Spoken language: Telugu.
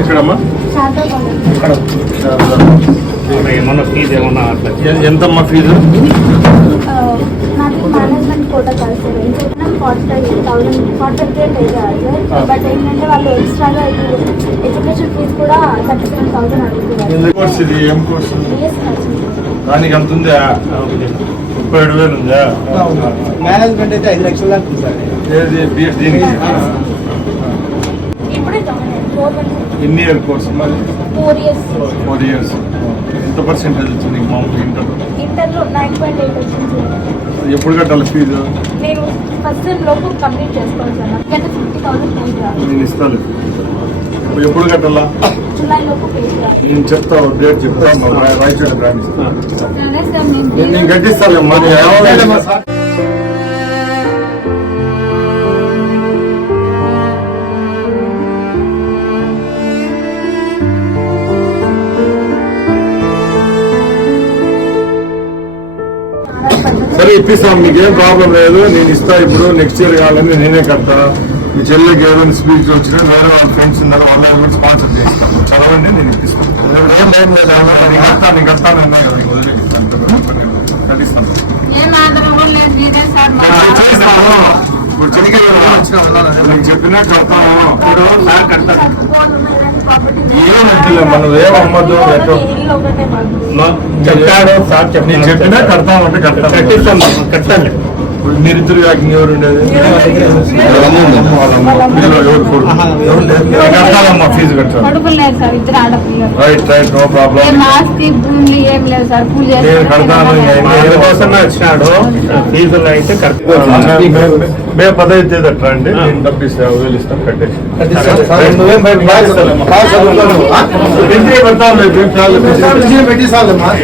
ఎక్కడమ్మా? ఏమన్నా ఫీజు ఏమన్నా అట్లా ఎంతమ్మా ఫీజు? నాకు మేనేజ్మెంట్ కోటా కాదు సార్. ఏం చెప్పినా 45,000 పే చేయాలి సార్. బట్ ఏంటంటే వాళ్ళు ఎక్స్ట్రాగా ఎడ్యుకేషన్ ఫీజు కూడా 37,000 అడుగుతున్నారు. కోర్స్ ఇది ఏం కోర్స్? BS nursing. దానికి ఎంత ఉందా? 37,000 ఉందా? మేనేజ్మెంట్ అయితే 5 లక్షల దాకా ఉంది సార్. ఏది దీనికి? ఇప్పుడే జాయిన్ అయ్యాను. 4 months. ఎన్ని ఇయర్ కోర్స్? 4 years. 4 years. ఎంత పర్సెంటేజ్ వచ్చింది నీకు మామూలు ఇంటర్లో 9.8 వచ్చింది సార్. ఎప్పుడు కట్టాలి ఫీజు? నేను ఫస్ట్ టైం లోపు కంప్లీట్ చేసుకోవాలి సార్. నాకంటే 50,000 పే చేయాలి. నేను ఇస్తాను. ఎప్పుడు కట్టాలా? జూలై లోపు పే చేయాలి. నేను చెప్తావు, డేట్ చెప్తాను, రాయచూడ ప్రామిస్తాను. సరే సార్. నేను కట్టిస్తాను. మరి సరే ఇప్పిస్తాం, మీకేం ప్రాబ్లం లేదు. నేను ఇస్తా. ఇప్పుడు నెక్స్ట్ ఇయర్ కావాలని నేనే కడతా. మీ చెల్లెకి ఏదైనా స్పీచ్ వచ్చినా వేరే వాళ్ళ ఫ్రెండ్స్ ఉన్నారు, వాళ్ళ కూడా స్పాన్సర్ చేస్తాను. చదవండి, నేను ఇప్పిస్తాను. నేను కడతాను అన్నా కదా, కట్టిస్తాను. ఇప్పుడు నేను చెప్పినా కడతాను. ఏమంటే మనం ఏమమ్మద్దు చెప్తాడు సార్. నేను చెప్పినా కడతాను అంటే కట్టిస్తాను, కట్టండి. మీరిద్దరు ఎవరు ఉండేది? కడతానమ్మా, ఫీజు కట్టాలి. Right right, no problem. నేను కడతాను. కోసమే వచ్చినాడు. ఫీజులు అయితే మేము 15 అట్లా అండి. నేను డబ్బిస్తా, 1,000 ఇస్తాను, కట్టేసి నువ్వేం కడతాను.